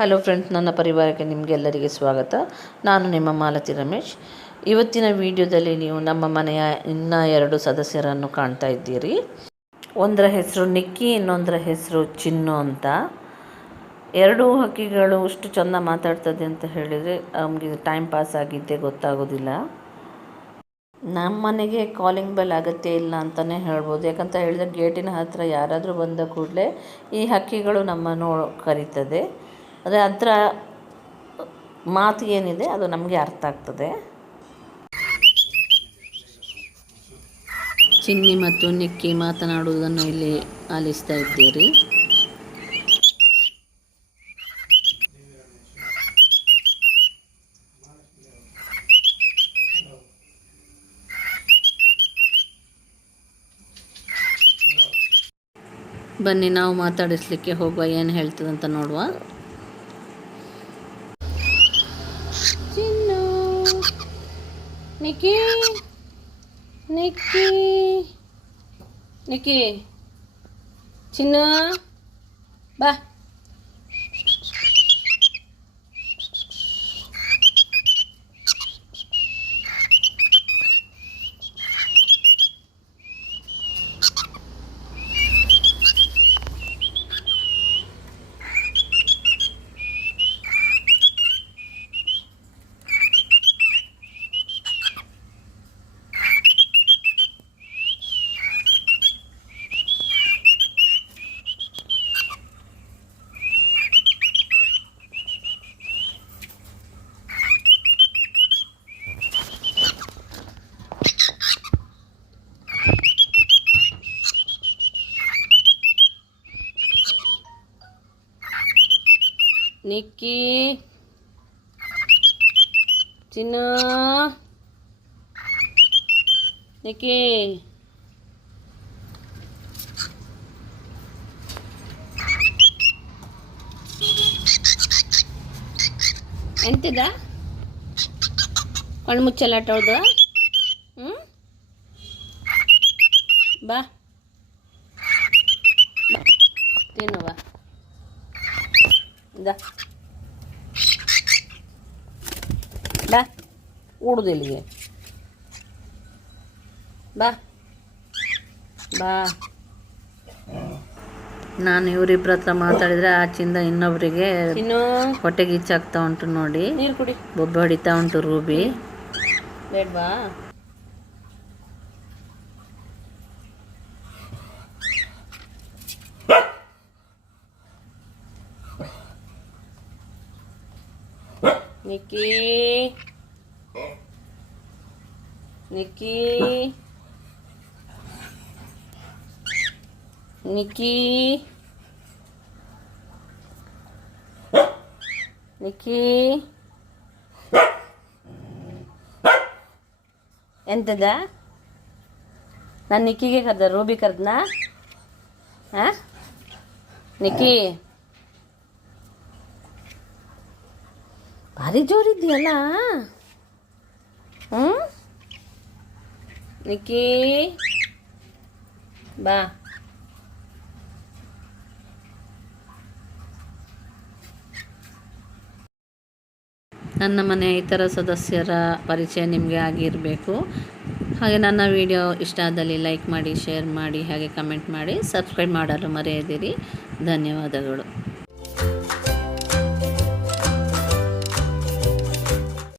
Hello friends, ನನ್ನ ಪರಿವಾರಕ್ಕೆ ನಿಮಗೆಲ್ಲರಿಗೆ ಸ್ವಾಗತ. ನಾನು ನಿಮ್ಮ ಮಾಲತಿ ರಮೇಶ್. ಇವತ್ತಿನ ವಿಡಿಯೋದಲ್ಲಿ ನೀವು ನಮ್ಮ ಮನೆಯ ಇನ್ನೂ 2 ಸದಸ್ಯರನ್ನು ಕಾಣ್ತಾ ಇದ್ದೀರಿ. ಒಂದರ ಹೆಸರು ನಿಕ್ಕಿ, ಇನ್ನೊಂದರ ಹೆಸರು ಚಿನ್ನು ಅಂತ. 2 ಹಕ್ಕಿಗಳು ಇಷ್ಟು ಚೆಂದ ಮಾತಾಡ್ತದೆ ಅಂತ ಹೇಳಿದರೆ ನಮಗೆ ಟೈಮ್ ಪಾಸ್ ಆಗಿದ್ದೇ ಗೊತ್ತಾಗೋದಿಲ್ಲ. ನಮ್ಮ ಮನೆಗೆ ಕಾಲಿಂಗ್ ಬೆಲ್ ಅಗತ್ಯ ಇಲ್ಲ ಅಂತಲೇ ಹೇಳ್ಬೋದು. ಯಾಕಂತ ಹೇಳಿದರೆ ಗೇಟಿನ ಹತ್ತಿರ ಯಾರಾದರೂ ಬಂದ ಕೂಡಲೇ ಈ ಹಕ್ಕಿಗಳು ನಮ್ಮನ್ನು ಕರೀತದೆ. ಅದರ ಮಾತು ಏನಿದೆ ಅದು ನಮಗೆ ಅರ್ಥ ಆಗ್ತದೆ. ಚಿನ್ನಿ ಮತ್ತು ನಿಕ್ಕಿ ಮಾತನಾಡುವುದನ್ನು ಇಲ್ಲಿ ಆಲಿಸ್ತಾ ಇದ್ದೀರಿ. ಬನ್ನಿ ನಾವು ಮಾತಾಡಿಸ್ಲಿಕ್ಕೆ ಹೋಗುವ, ಏನು ಹೇಳ್ತದಂತ ನೋಡುವ. ಚಿನ್ನು, ನಿಕ್ಕಿ, ನಿಕ್ಕಿ, ನಿಕ್ಕಿ, ಚಿನ್ನು ಬಾ. ನಿಕ್ಕಿ, ಚಿನ್ನು, ನಿಕ್ಕಿ, ಎಂತಿದ ಕಣ್ಣು ಮುಚ್ಚಲಾಟ ಹೌದು. ಬಾ ತಿನ್ನುವ. ಬಾ ಉಡುದಿಲ್ಲಿಗೆ ಬಾ ಬಾ. ನಾನು ಇವರಿಬ್ಬರ ಹತ್ರ ಮಾತಾಡಿದರೆ ಆಚಿಂದ ಇನ್ನೊಬ್ಬರಿಗೆ ಹೊಟ್ಟೆಗೆ ಈಚಾಗ್ತಾ ಉಂಟು ನೋಡಿ. ನೀರು ಕುಡಿ. ಬೊಬ್ಬೆ ಹೊಡಿತಾ ಉಂಟು ರೂಬಿ. ಬೇಡ್ವಾ? ನಿಕ್ಕಿ, ನಿಕ್ಕಿ, ನಿಕ್ಕಿ, ನಿಕ್ಕಿ, ಎಂತದ? ನಾನು ನಿಕ್ಕಿಗೆ ಕರೆದ, ರೂಬಿ ಕರೆದ್ನಾ? ಹಾಂ ನಿಕ್ಕಿ, ಭಾರಿ ಜೋರಿದ್ದೀಯಲ್ಲ. ನಿಕ್ಕಿ ಬಾ. ನನ್ನ ಮನೆಯ ಇತರ ಸದಸ್ಯರ ಪರಿಚಯ ನಿಮಗೆ ಆಗಿರಬೇಕು. ಹಾಗೆ ನನ್ನ ವಿಡಿಯೋ ಇಷ್ಟ ಆದಲ್ಲಿ ಲೈಕ್ ಮಾಡಿ, ಶೇರ್ ಮಾಡಿ, ಹಾಗೆ ಕಮೆಂಟ್ ಮಾಡಿ, ಸಬ್ಸ್ಕ್ರೈಬ್ ಮಾಡಲು ಮರೆಯದಿರಿ. ಧನ್ಯವಾದಗಳು.